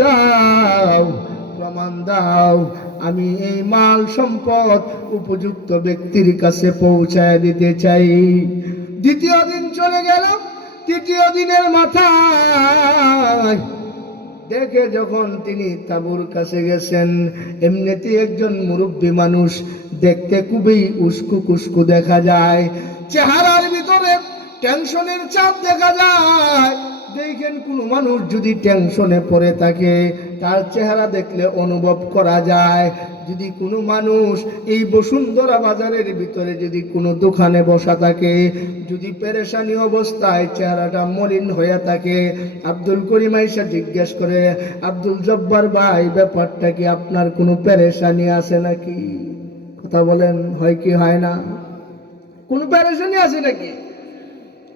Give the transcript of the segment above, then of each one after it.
দাও, প্রমাণ দাও, আমি এই মাল সম্পদ উপযুক্ত ব্যক্তির কাছে পৌঁছায় দিতে চাই। দ্বিতীয় দিন চলে গেল তৃতীয় দিনের মাথায়। দেখে যখন তিনি তাবুর কাছে গেছেন, এমনিতে একজন মুরব্বী মানুষ দেখতে খুবই উস্কু কুস্কু দেখা যায়। চেহারার ভিতরে টেনশনের চাপ দেখা যায়। দেখেন কোনো মানুষ যদি টেনশনে পড়ে থাকে, তার চেহারা দেখলে অনুভব করা যায়। যদি কোনো মানুষ এই বসুন্ধরা বাজারের ভিতরে যদি কোনো দোকানে বসা থাকে, যদি পেরেশানি অবস্থায় চেহারাটা মলিন হয়ে থাকে, আব্দুল করিম আইসা জিজ্ঞেস করে, আব্দুল জব্বার ভাই, ব্যাপারটা কি আপনার কোনো পেরেশানি আছে নাকি? কথা বলেন, হয় কি, হয় না? কোনো পেরেশানি আছে নাকি?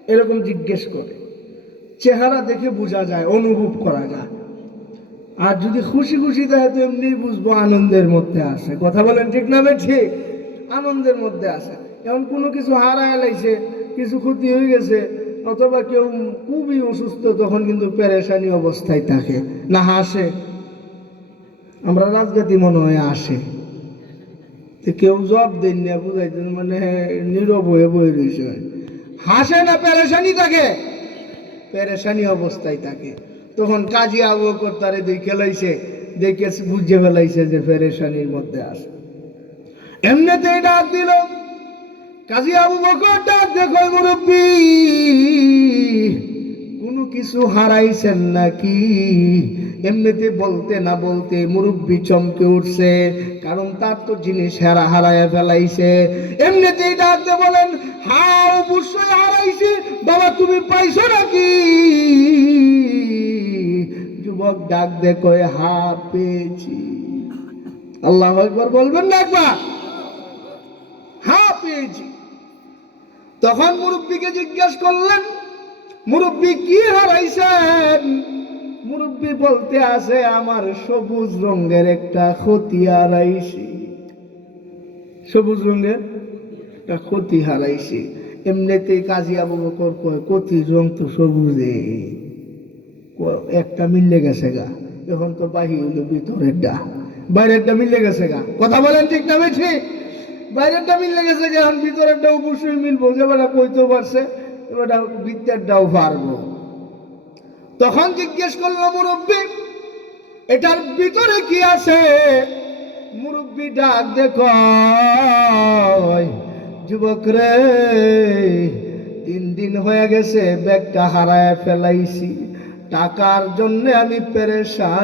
এরকম জিজ্ঞেস করে। চেহারা দেখে বোঝা যায়, অনুভব করা যায়। আর যদি খুশি খুশি থাকে তো এমনি বুঝব আনন্দের মধ্যে আসে। কথা বলেন ঠিক না ঠিক। আনন্দের মধ্যে আসে। এমন কোনো কিছু হারায় লাইছে, কিছু ক্ষতি হয়ে গেছে, অথবা কেউ খুবই অসুস্থ, তখন কিন্তু পেরেশানি অবস্থায় থাকে, না হাসে। আমরা রাজগাতি মনে হয় আসে কেউ জব দেন না বুঝাইছেন মানে নীরব হয়ে বই রয়েছে। হাসে না, পেরেশানি থাকে। পেরেশানি অবস্থায় থাকে। তখন কাজী আবু তারে দেখে লাইছে দেখে বুঝে ফেলাইছে যে পেরেশানির মধ্যে আসে এমনিতে ডাক দিল, কাজী আবু বকর ডাক দেখো মুরব্বী। কিছু হারাইছেন নাকি? এমনিতে বলতে না বলতে মুরব্বী চমকে উঠছে, কারণ তার তো জিনিস হারা হারায় ফেলাইছে। এমনিতেই ডাকতে বলেন হ্যাঁ অবশ্যই হারাইছে, বাবা তুমি পাইছো নাকি? যুবক ডাক দে কয়ে, হা, পেয়েছি। আল্লাহ একবার বলবেন না একবার। হা, পেয়েছি। তখন মুরব্বীকে জিজ্ঞেস করলেন মুরব্বী কি হারাইছেন? মুরব্বী বলতে আছে, আমার সবুজ রঙের একটা ক্ষতি হারাইছি সবুজ রঙের একটা ক্ষতি হারাইছি। এমনিতেই কাজী আবু বকর কয় ক্ষতি রং তো সবুজে। একটা মিললে গেছে গা। এখন তো বাহি হইল ভিতরেরটা বাইরেরটা মিললে গেছে গা? কথা বলেন ঠিক না বেঠি? বাইরেরটা মিললে গেছে গা, এখন ভিতরেরটা অবশ্যই মিলবো। যে বেটা কইতেও পারছে ভিতরেরটাও পারব। তখন জিজ্ঞেস করল মুরব্বী, এটার ভিতরে কি আছে? মুরব্বী ডাক, দেখো যুবক রে, তিন দিন হয়ে গেছে, ব্যাগটা হারায় ফেলাইছি। টাকার জন্য আমি পেরেশান।